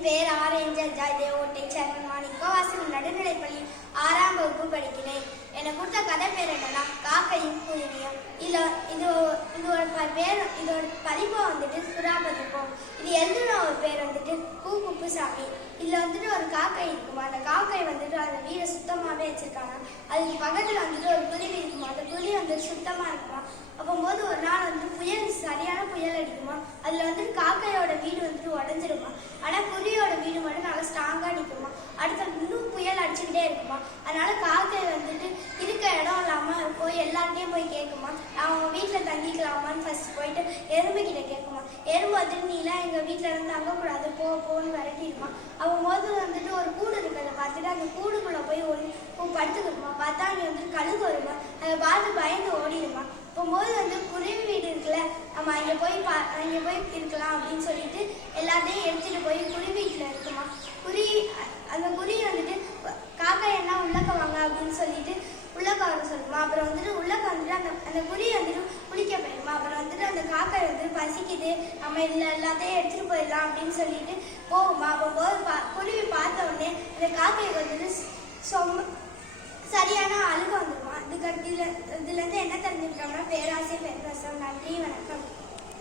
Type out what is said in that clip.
என் பேர் R angel ஜெயதேவோட்டை chairman Manikkavasal நடுநிலைப்பள்ளி 6ஆம் வகுப்பு படிக்கிறேன். எனக்கு கொடுத்த கதை பேர் என்னன்னா காக்கையும் குருவியும். இதோட பதிப்பு வந்துட்டு சுறாபதிப்போம். இது எழுதுன ஒரு பேர் வந்துட்டு குப்புசாமி. இதுல வந்துட்டு ஒரு காக்கை இருக்குமா, அந்த காக்கை வந்துட்டு அந்த வீடை சுத்தமாவே வச்சிருக்காங்க. அதுக்கு பக்கத்துல வந்துட்டு ஒரு குருவி இருக்குமா, அந்த குருவி வந்துட்டு சுத்தமா இருக்குமா. அப்போது ஒரு நாள் வந்துட்டு சரியான புயல் அடிக்குமா. அதுல வந்துட்டு காக்கையோட வீடு வந்துட்டு உடஞ்சிருமா. ஆனா குருவியோட வீடு மட்டும் நல்லா ஸ்ட்ராங்கா நிற்குமா. அடுத்த இன்னும் புயல் அடிச்சுக்கிட்டே இருக்குமா. அதனால காக்கை வந்துட்டு இருக்க இடம் இல்லாம போய் எல்லார்ட்டையும் போய் கேட்குமா, அவங்க வீட்டுல தங்கிக்கலாமான்னு ஃபர்ஸ்ட் போயிட்டு எறும்பு கிட்ட கேட்குமா. எறும்பு வந்துட்டு நீலாம் எங்க வீட்டுல இருந்து தங்கக்கூடாது, போன்னு விரட்டிடுமா. போது வந்துட்டு ஒரு கூடு இருக்கிறத பார்த்துட்டு அந்த கூடுக்குள்ள போய் படுத்துக்கிடுமா. பார்த்தா அங்கே வந்துட்டு கழுகு வருமா. அதை பார்த்து பயந்து ஓடிடுமா. போகும்போது வந்து குருவி வீடு இருக்குல்ல, நம்ம அங்கே போய் இருக்கலாம் அப்படின்னு சொல்லிட்டு எல்லாத்தையும் எடுத்துட்டு போய் குருவி வீட்டில் இருக்குமா. அந்த குருவி வந்துட்டு காக்கா என்ன உள்ளக்க வாங்க அப்படின்னு சொல்லிட்டு உள்ளக்க வர சொல்லுமா. அப்புறம் வந்துட்டு உள்ளக்க வந்துட்டு அந்த குருவி வந்துட்டு குளிக்க போயிடுமா. அப்புறம் வந்துட்டு அந்த காக்கை வந்துட்டு பசிக்குது, நம்ம இதில் எல்லாத்தையும் எடுத்துட்டு போயிடலாம் அப்படின்னு சொல்லிட்டு போகுமா. அப்போது குருவி பார்த்த உடனே அந்த காக்கைக்கு வந்துட்டு சரியான அழுக வந்துடுமா. இதுலேருந்து என்ன தெரிஞ்சுக்கிட்டோம்னா பேராசை பெருரசம். நன்றி, வணக்கம்.